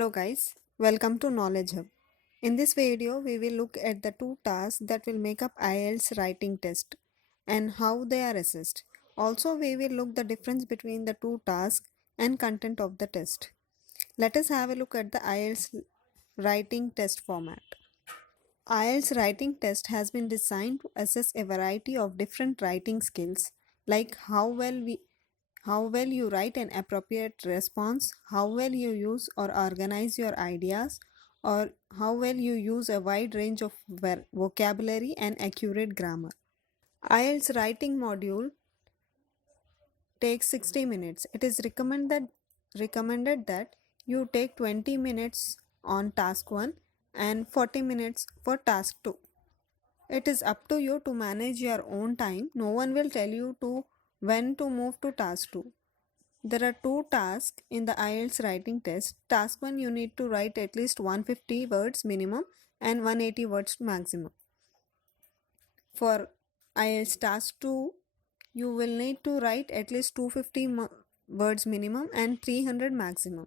Hello guys, welcome to Knowledge Hub. In this video, we will look at the two tasks that will make up IELTS writing test and how they are assessed. Also, we will look the difference between the two tasks and content of the test. Let us have a look at the IELTS writing test format. IELTS writing test has been designed to assess a variety of different writing skills like how well you write an appropriate response, how well you use or organize your ideas, or how well you use a wide range of vocabulary and accurate grammar. IELTS writing module takes 60 minutes. It is recommended that you take 20 minutes on task 1 and 40 minutes for task 2. It is up to you to manage your own time. No one will tell you to when to move to task 2. There are two tasks in the IELTS writing test. Task 1, you need to write at least 150 words minimum and 180 words maximum. For IELTS task 2, you will need to write at least 250 words minimum and 300 maximum.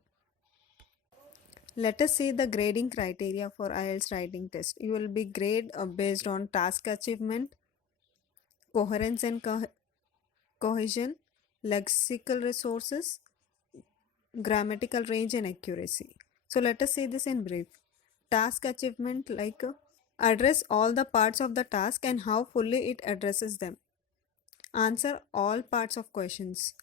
Let us see the grading criteria for IELTS writing test. You will be graded based on task achievement, coherence and cohesion, lexical resources, grammatical range and accuracy. So let us see this in brief. Task achievement address all the parts of the task and how fully it addresses them. Answer all parts of questions.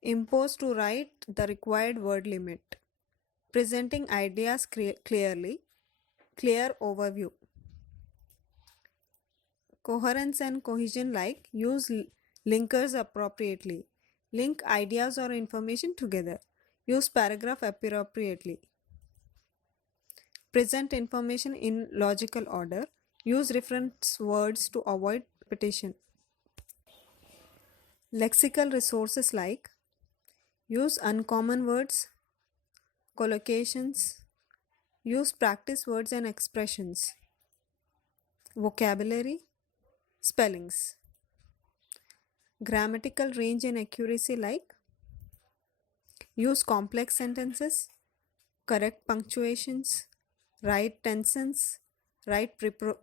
Impose to write the required word limit. Presenting ideas clearly. Clear overview. Coherence and cohesion use linkers appropriately. Link ideas or information together. Use paragraph appropriately. Present information in logical order. Use reference words to avoid repetition. Lexical resources use uncommon words, collocations, use practice words and expressions, vocabulary, spellings. Grammatical range and accuracy use complex sentences, correct punctuations, right tenses, right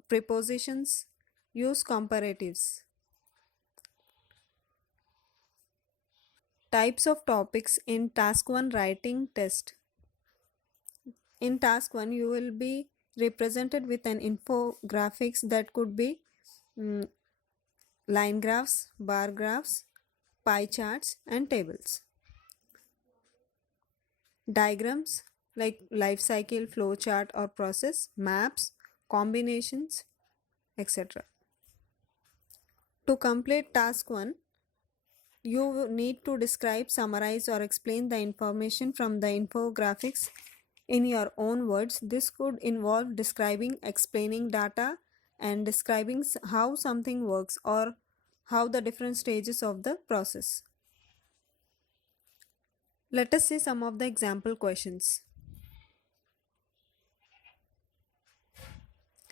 prepositions, use comparatives. Types of topics in task 1 writing test. In task 1, you will be represented with an infographics that could be line graphs, bar graphs, pie charts and tables. Diagrams like life cycle, flow chart or process, maps, combinations, etc. To complete task 1, you need to describe, summarize or explain the information from the infographics in your own words. This could involve describing, explaining data and describing how something works or how the different stages of the process. Let us see some of the example questions.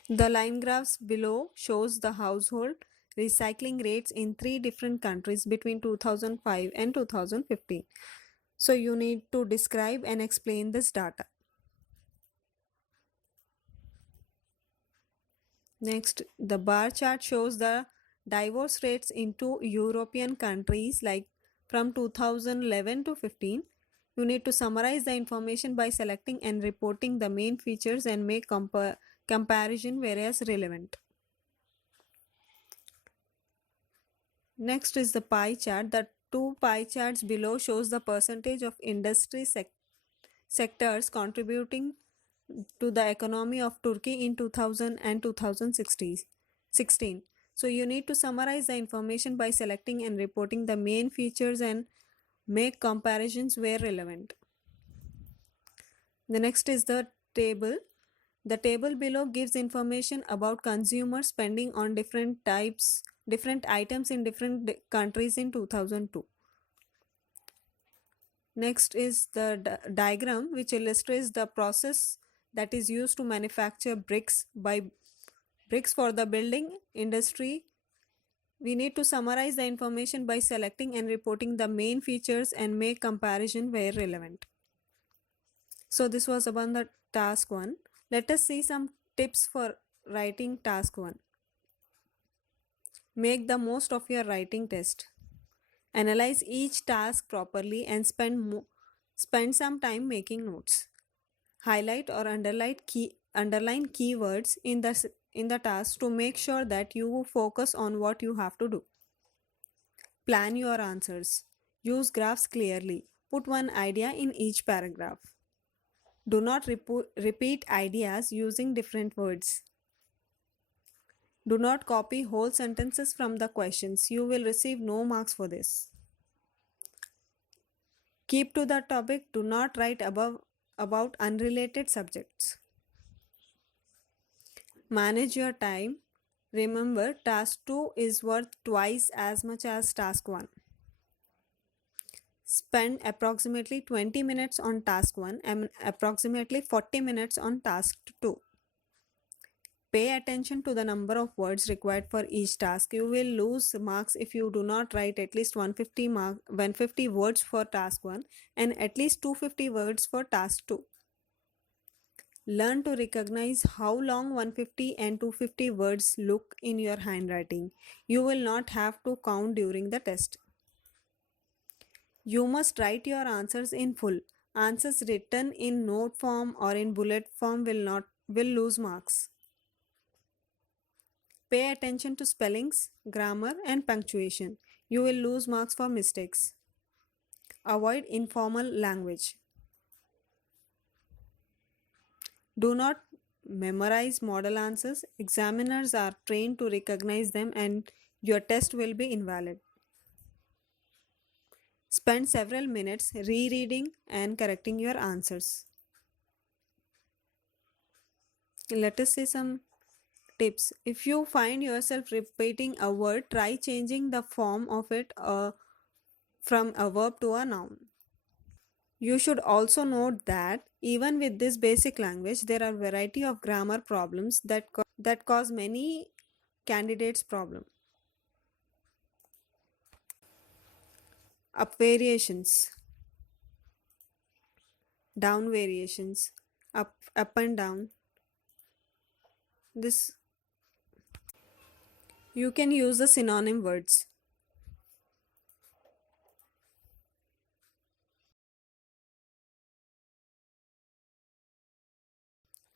The line graphs below shows the household recycling rates in 3 different countries between 2005 and 2015. So you need to describe and explain this data. Next, the bar chart shows the divorce rates in 2 European countries from 2011 to 15. You need to summarize the information by selecting and reporting the main features and make comparison whereas relevant. Next is the pie chart. The 2 pie charts below shows the percentage of industry sectors contributing to the economy of Turkey in 2000 and 2016. So you need to summarize the information by selecting and reporting the main features and make comparisons where relevant. The next is the table. The table below gives information about consumer spending on different items in different countries in 2002. Next is the diagram which illustrates the process that is used to manufacture bricks for the building industry. We need to summarize the information by selecting and reporting the main features and make comparison where relevant. So this was about the task 1. Let us see some tips for writing task 1. Make the most of your writing test. Analyze each task properly and spend some time making notes. Highlight or underline keywords in the task to make sure that you focus on what you have to do. Plan your answers. Use graphs clearly. Put one idea in each paragraph. Do not repeat ideas using different words. Do not copy whole sentences from the questions. You will receive no marks for this. Keep to the topic. Do not write about unrelated subjects. Manage your time. Remember, task 2 is worth twice as much as task 1. Spend approximately 20 minutes on task 1 and approximately 40 minutes on task 2. Pay attention to the number of words required for each task. You will lose marks if you do not write at least 150 words for task 1 and at least 250 words for task 2. Learn to recognize how long 150 and 250 words look in your handwriting. You will not have to count during the test. You must write your answers in full. Answers written in note form or in bullet form will lose marks. Pay attention to spellings, grammar and punctuation. You will lose marks for mistakes. Avoid informal language. Do not memorize model answers. Examiners are trained to recognize them and your test will be invalid. Spend several minutes rereading and correcting your answers. Let us see some tips. If you find yourself repeating a word, try changing the form of it from a verb to a noun. You should also note that even with this basic language, there are a variety of grammar problems that cause many candidates problem. Up variations, down variations, up and down. This you can use the synonym words.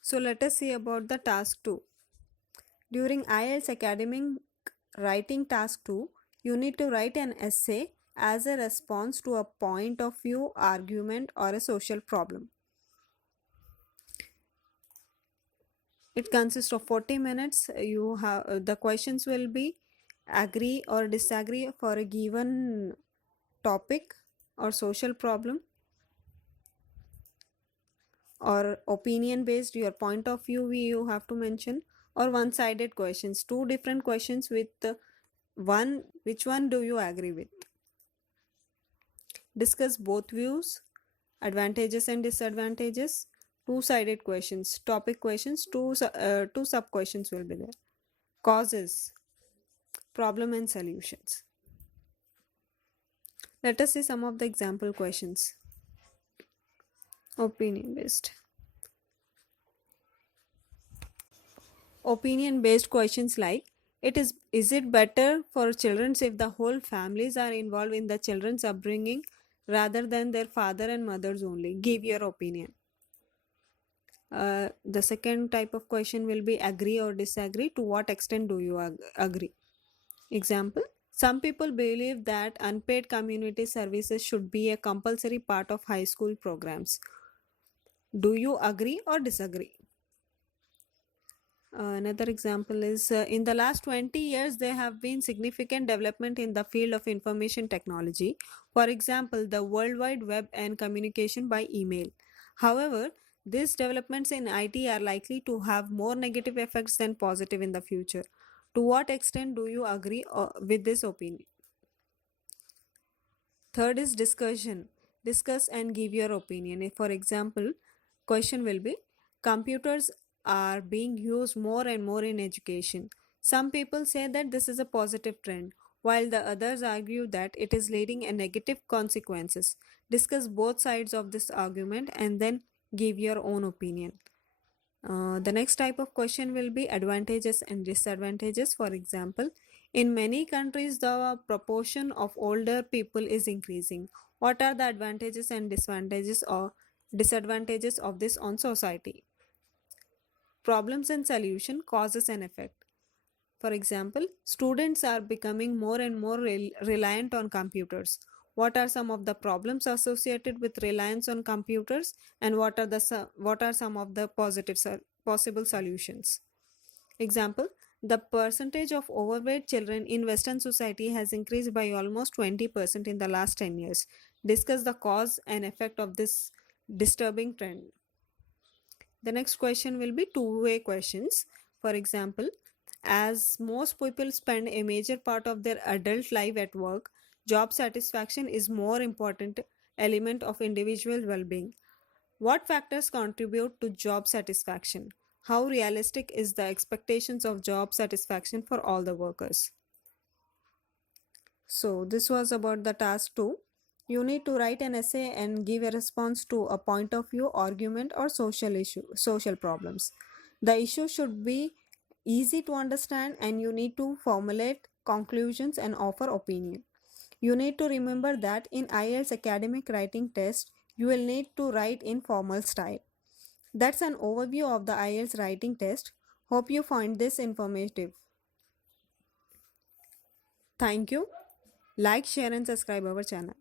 So let us see about the task 2. During IELTS academic writing task 2, you need to write an essay as a response to a point of view, argument or a social problem. It consists of 40 minutes. You have the questions will be agree or disagree for a given topic or social problem, or opinion based, your point of view you have to mention, or one-sided questions, two different questions with one, which one do you agree with. Discuss both views, advantages and disadvantages. Two-sided questions, topic questions, two sub questions will be there. Causes, problem and solutions. Let us see some of the example questions. Opinion based. Opinion based questions like, is it better for children if the whole families are involved in the children's upbringing rather than their father and mothers only? Give your opinion. The second type of question will be agree or disagree. To what extent do you agree? Example, some people believe that unpaid community services should be a compulsory part of high school programs. Do you agree or disagree? Another example is, in the last 20 years, there have been significant development in the field of information technology. For example, the World Wide Web and communication by email. However, these developments in IT are likely to have more negative effects than positive in the future. To what extent do you agree with this opinion? Third is discussion. Discuss and give your opinion. For example, question will be, computers are being used more and more in education. Some people say that this is a positive trend, while the others argue that it is leading a negative consequences. Discuss both sides of this argument and then give your own opinion. The next type of question will be advantages and disadvantages. For example, in many countries, the proportion of older people is increasing. What are the advantages and disadvantages or disadvantages of this on society? Problems and solution, causes and effect. For example, students are becoming more and more reliant on computers. What are some of the problems associated with reliance on computers, and what are some of the possible solutions? Example, the percentage of overweight children in Western society has increased by almost 20% in the last 10 years. Discuss the cause and effect of this disturbing trend. The next question will be two-way questions. For example, as most people spend a major part of their adult life at work, job satisfaction is more important element of individual well-being. What factors contribute to job satisfaction? How realistic is the expectations of job satisfaction for all the workers? So this was about the task 2. You need to write an essay and give a response to a point of view, argument, or social problems. The issue should be easy to understand, and you need to formulate conclusions and offer opinion. You need to remember that in IELTS academic writing test, you will need to write in formal style. That's an overview of the IELTS writing test. Hope you find this informative. Thank you. Like, share, and subscribe our channel.